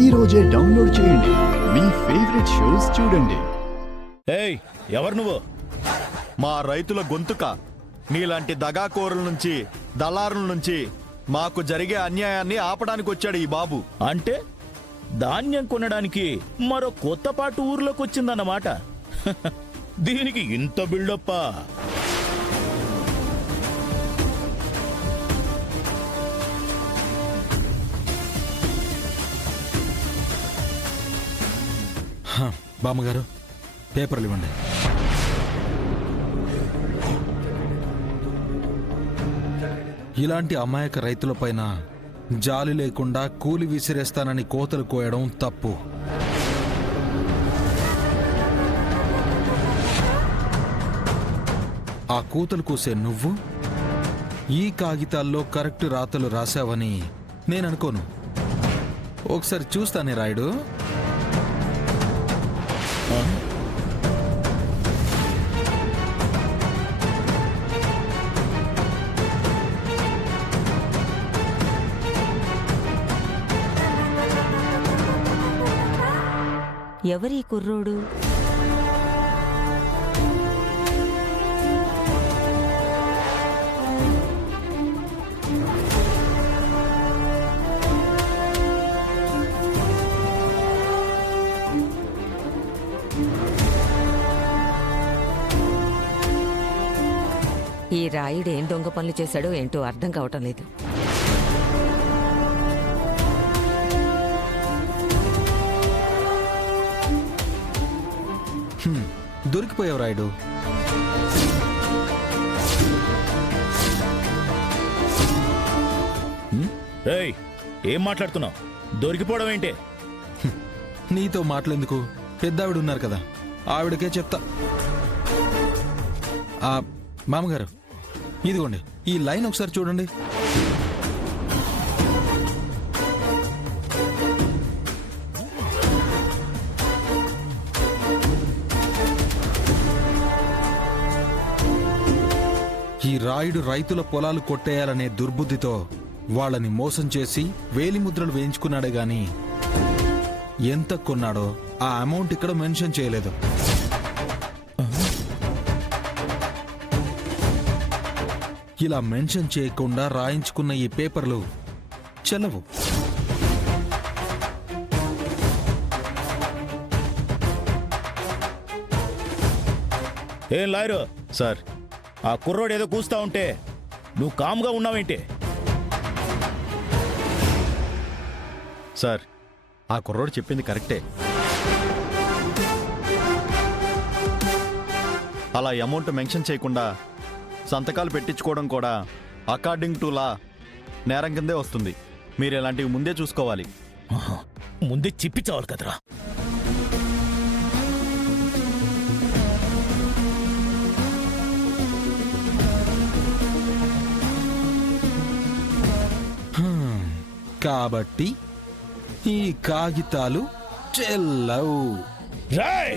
ఈ రోజే డౌన్లోడ్ చేయండి. మీ ఫేవరెట్ షోస్ చూడండి. ఏయ్, ఎవరు నువ్వు? మా రైతుల గొంతుక. నీలాంటి దగాకోరుల నుంచి, దళారుల నుంచి మాకు జరిగే అన్యాయాన్ని ఆపడానికి వచ్చాడు ఈ బాబు. అంటే ధాన్యం కొనడానికి మరో కొత్త పాటు ఊర్లోకి వచ్చిందన్నమాట. దీనికి ఇంత బిల్డప్పా? బామ్మగారు, పేపర్లు ఇవ్వండి. ఇలాంటి అమాయక రైతులపైన జాలి లేకుండా కూలి విసిరేస్తానని కోతలు కోయడం తప్పు. ఆ కూతలు కూసే నువ్వు ఈ కాగితాల్లో కరెక్ట్ రాతలు రాశావని నేను అనుకోను. ఒకసారి చూస్తానే రాయుడు. ఎవరి కుర్రోడు? ఈ రాయుడు ఏం దొంగ పనులు చేశాడో ఏంటో అర్థం కావటం లేదు. దొరికిపోయావు రాయుడు. ఏయ్, ఏం మాట్లాడుతున్నావు? దొరికిపోవడం ఏంటి? నీతో మాటలెందుకు? పెద్దావిడ ఉన్నారు కదా, ఆవిడకే చెప్తా. మామగారు, ఇదిగోండి ఈ లైన్ ఒకసారి చూడండి. ఈ రాయుడు రైతుల పొలాలు కొట్టేయాలనే దుర్బుద్ధితో వాళ్ళని మోసం చేసి వేలిముద్రలు వేయించుకున్నాడే గాని ఎంత కొన్నాడో ఆ అమౌంట్ ఇక్కడ మెన్షన్ చేయలేదు. ఇలా మెన్షన్ చేయకుండా రాయించుకున్న ఈ పేపర్లు చెల్లవు. ఏం లాయరు సార్, ఆ కుర్రోడు ఏదో కూస్తా ఉంటే నువ్వు కామ్గా ఉన్నావేంటి? సార్, ఆ కుర్రోడు చెప్పింది కరెక్టే. అలా అమౌంట్ మెన్షన్ చేయకుండా సంతకాలు పెట్టించుకోవడం కూడా అకార్డింగ్ టు లా నేరం కిందే వస్తుంది. మీరు ఇలాంటివి ముందే చూసుకోవాలి. ముందే చిప్పించావాలి కదరా. కాబట్టి ఈ కాగితాలు చెల్లవు. రాయ్!